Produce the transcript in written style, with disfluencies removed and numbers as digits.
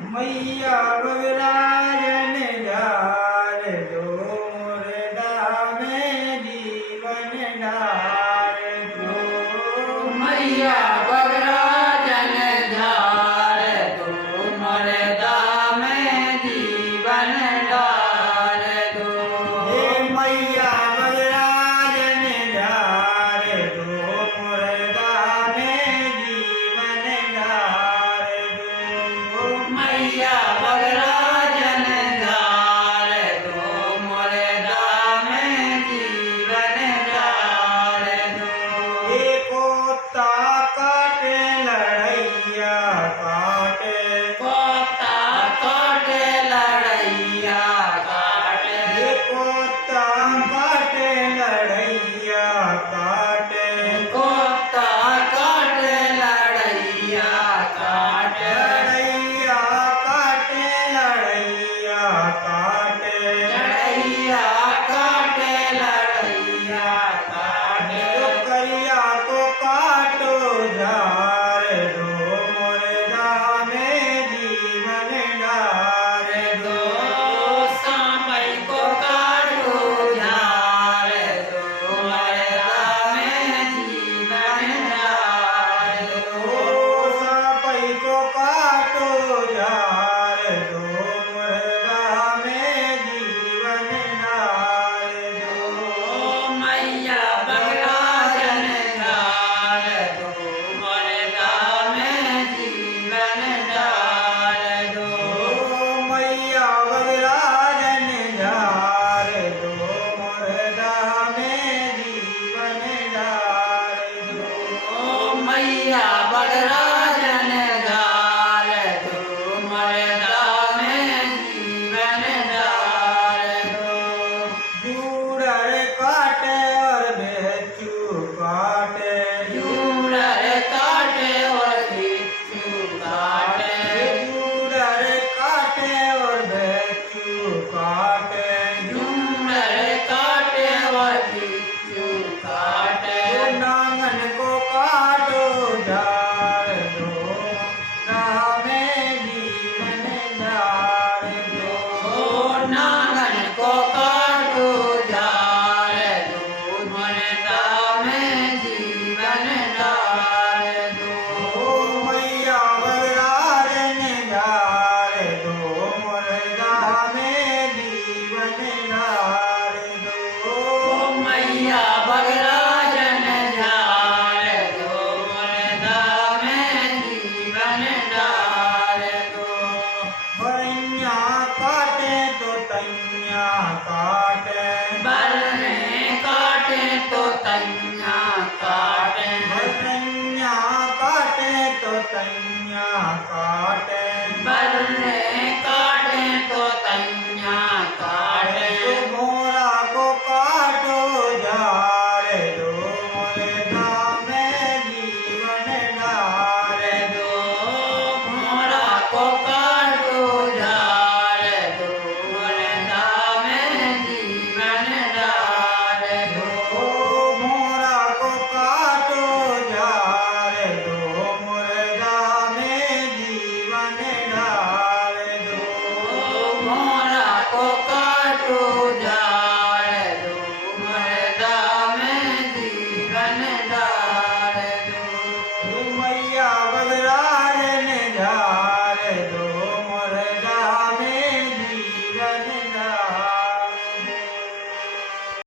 मैया बगराजन डार दो मुर्दा में जीवन डार दो मैया बगराजन झार दो मरदा में जीवन डार दो। हे मैया बगराजन डार दो मुर्दा में जीवन डार दो मैया बगराजन झार दो मरदा में जीवन डार दो। हे कोता काटे लड़ैया काटे कोता काटे लड़ैया काटे हे कोता काटे लड़ैया काटे कोता काटे लड़ैया काटे लड़ैया काटे लड़ैया काटे लड़ैया काटे लड़ैया काटे जो करिया को काटो झार दो मुर्दा में जीवन डार दो दो सामई को काटो झार दो मरदा में जीवन डार दो। सापई को काटो झार दो मुर्दा में जीवन डार दो मैया बगराजन झार दो मरदा में जीवन डार दो। मैया बगराजन झार दो मुर्दा में जीवन डार दो मैया बगराजन झार दो मरदा में जीवन डार दो। जूड़र काटे और बेचू काटे जूड़र काटे और बिच्छू काटे जूड़र काटे और बेचू काटे जूड़र काटे और बिच्छू काटे नांगन को काटो झार दो नामे जीवन डार दो नांगन को काटो झार दो मरदा में जीवन डार दो। मैया बगराजन झार दो मुर्दा में जीवन डार दो मैया बगराजन झार दो मरदा में जीवन डार दो। बरैया काटे तो तैया काटे बरने काटे तो तैया काटे बरैया काटे तो तैया काटे बरने काटे तो तैया काटे मोरा को काटो झार दो मुर्दा में जीवन डार दो मोरा को काटो झार दो मरदा में जीवन डार दो। मोरा को काटो झार दो मुर्दा में जीवन डार दो मोरा को काटो